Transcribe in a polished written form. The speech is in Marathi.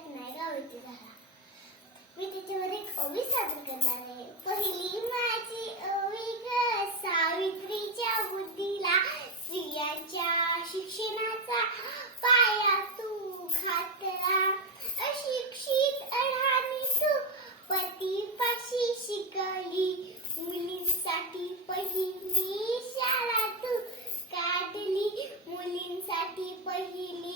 माहित नाही गावाची झाला. मी त्याच्यावर एक ओवी सादर करणार आहे. पहिली माझी ओवी ग, सावित्रीच्या बुद्धीला स्त्रियांच्या शिक्षणाचा पाया तू घातला. अशिक्षित अढाणी तू पतीपाशी शिकली. मुलींसाठी पहिली शाळा तू काढली. मुलींसाठी पहिली